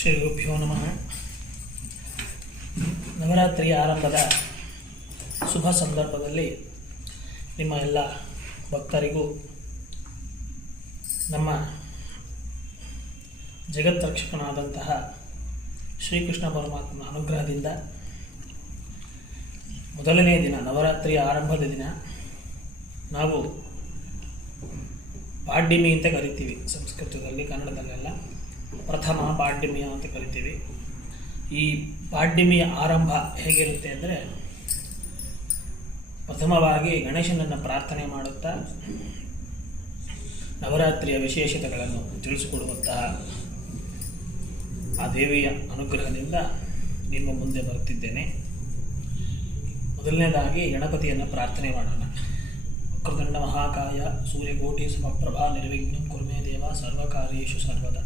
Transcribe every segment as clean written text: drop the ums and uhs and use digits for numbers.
ಶ್ರೀ ಗುರುಭ್ಯೋ ನಮಃ. ನವರಾತ್ರಿಯ ಆರಂಭದ ಶುಭ ಸಂದರ್ಭದಲ್ಲಿ ನಿಮ್ಮ ಎಲ್ಲ ಭಕ್ತರಿಗೂ ನಮ್ಮ ಜಗತ್ರಕ್ಷಕನಾದಂತಹ ಶ್ರೀಕೃಷ್ಣ ಪರಮಾತ್ಮನ ಅನುಗ್ರಹದಿಂದ ಮೊದಲನೇ ದಿನ, ನವರಾತ್ರಿಯ ಆರಂಭದ ದಿನ, ನಾವು ಪಾಡ್ಯಮಿ ಅಂತ ಕರಿತೀವಿ ಸಂಸ್ಕೃತದಲ್ಲಿ, ಕನ್ನಡದಲ್ಲೆಲ್ಲ ಪ್ರಥಮ ಪಾಡ್ಯಮಿ ಅಂತ ಕರಿತೀವಿ. ಈ ಪಾಡ್ಯಮಿಯ ಆರಂಭ ಹೇಗಿರುತ್ತೆ ಅಂದರೆ, ಪ್ರಥಮವಾಗಿ ಗಣೇಶನನ್ನು ಪ್ರಾರ್ಥನೆ ಮಾಡುತ್ತಾ ನವರಾತ್ರಿಯ ವಿಶೇಷತೆಗಳನ್ನು ತಿಳಿಸಿಕೊಡುವಂತಹ ಆ ದೇವಿಯ ಅನುಗ್ರಹದಿಂದ ನಿಮ್ಮ ಮುಂದೆ ಬರುತ್ತಿದ್ದೇನೆ. ಮೊದಲನೇದಾಗಿ ಗಣಪತಿಯನ್ನು ಪ್ರಾರ್ಥನೆ ಮಾಡೋಣ. ವಕ್ರತುಂಡ ಮಹಾಕಾಯ ಸೂರ್ಯಕೋಟಿ ಸಮಪ್ರಭಾ ನಿರ್ವಿಘ್ನಂ ಕುರುಮೇ ದೇವ ಸರ್ವಕಾರ್ಯೇಷು ಸರ್ವದಾ.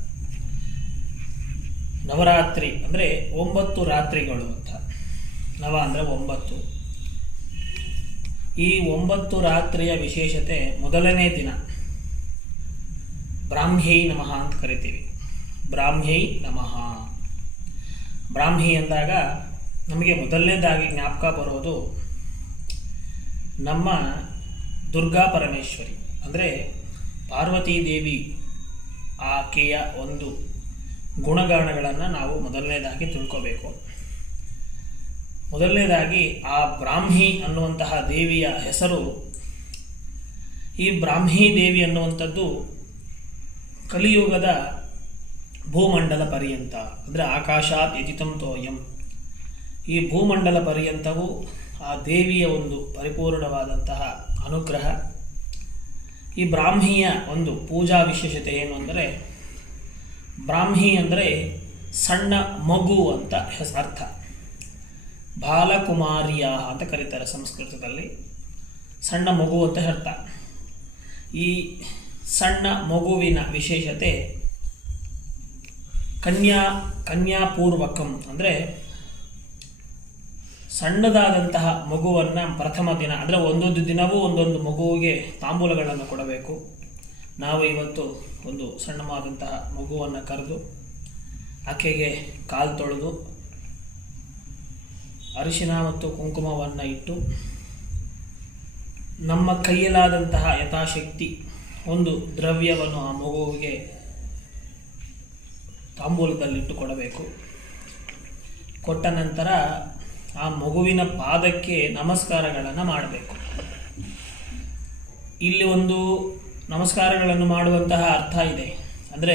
ನವರಾತ್ರಿ ಅಂದರೆ 9 ರಾತ್ರಿಗಳು ಅಂತ. ನವ ಅಂದರೆ 9. ಈ 9 ರಾತ್ರಿಯ ವಿಶೇಷತೆ, ಮೊದಲನೇ ದಿನ ಬ್ರಾಹ್ಮ್ಯೈ ನಮಃ ಅಂತ ಕರಿತೀವಿ. ಬ್ರಾಹ್ಮ್ಯೈ ನಮಃ. ಬ್ರಾಹ್ಮಿ ಎಂದಾಗ ನಮಗೆ ಮೊದಲನೇದಾಗಿ ಜ್ಞಾಪಕ ಬರೋದು ನಮ್ಮ ದುರ್ಗಾ ಪರಮೇಶ್ವರಿ, ಅಂದರೆ ಪಾರ್ವತೀ ದೇವಿ. ಆಕೆಯ ಒಂದು ಗುಣಗಾನಗಳನ್ನು ನಾವು ಮೊದಲನೇದಾಗಿ ತಿಳ್ಕೋಬೇಕು. ಮೊದಲನೇದಾಗಿ ಆ ಬ್ರಾಹ್ಮಿ ಅನ್ನುವಂತಹ ದೇವಿಯ ಹೆಸರು. ಈ ಬ್ರಾಹ್ಮಿ ದೇವಿ ಅನ್ನುವಂಥದ್ದು ಕಲಿಯುಗದ ಭೂಮಂಡಲ ಪರ್ಯಂತ, ಅಂದರೆ ಆಕಾಶಾತ್ ಯಜಿತಂ ತೋಯಂ, ಈ ಭೂಮಂಡಲ ಪರ್ಯಂತವು ಆ ದೇವಿಯ ಒಂದು ಪರಿಪೂರ್ಣವಾದಂತಹ ಅನುಗ್ರಹ. ಈ ಬ್ರಾಹ್ಮಿಯ ಒಂದು ಪೂಜಾ ವಿಶೇಷತೆ ಏನು ಅಂದರೆ, ಬ್ರಾಹ್ಮಿ ಅಂದರೆ ಸಣ್ಣ ಮಗು ಅಂತ ಅರ್ಥ. ಬಾಲಕುಮಾರಿಯ ಅಂತ ಕರೀತಾರೆ ಸಂಸ್ಕೃತದಲ್ಲಿ. ಸಣ್ಣ ಮಗು ಅಂತ ಅರ್ಥ. ಈ ಸಣ್ಣ ಮಗುವಿನ ವಿಶೇಷತೆ ಕನ್ಯಾಪೂರ್ವಕಂ, ಅಂದರೆ ಸಣ್ಣದಾದಂತಹ ಮಗುವನ್ನು ಪ್ರಥಮ ದಿನ, ಅಂದರೆ ಒಂದೊಂದು ದಿನವೂ ಒಂದೊಂದು ಮಗುವಿಗೆ ತಾಂಬೂಲಗಳನ್ನು ಕೊಡಬೇಕು. ನಾವು ಇವತ್ತು ಒಂದು ಸಣ್ಣವಾದಂತಹ ಮಗುವನ್ನು ಕರೆದು ಆಕೆಗೆ ಕಾಲು ತೊಳೆದು ಅರಿಶಿನ ಮತ್ತು ಕುಂಕುಮವನ್ನು ಇಟ್ಟು ನಮ್ಮ ಕೈಯಲ್ಲಾದಂತಹ ಯಥಾಶಕ್ತಿ ಒಂದು ದ್ರವ್ಯವನ್ನು ಆ ಮಗುವಿಗೆ ತಾಂಬೂಲದಲ್ಲಿಟ್ಟು ಕೊಡಬೇಕು. ಕೊಟ್ಟ ನಂತರ ಆ ಮಗುವಿನ ಪಾದಕ್ಕೆ ನಮಸ್ಕಾರಗಳನ್ನು ಮಾಡಬೇಕು. ಇಲ್ಲಿ ಒಂದು ನಮಸ್ಕಾರಗಳನ್ನು ಮಾಡುವಂತಹ ಅರ್ಥ ಇದೆ. ಅಂದರೆ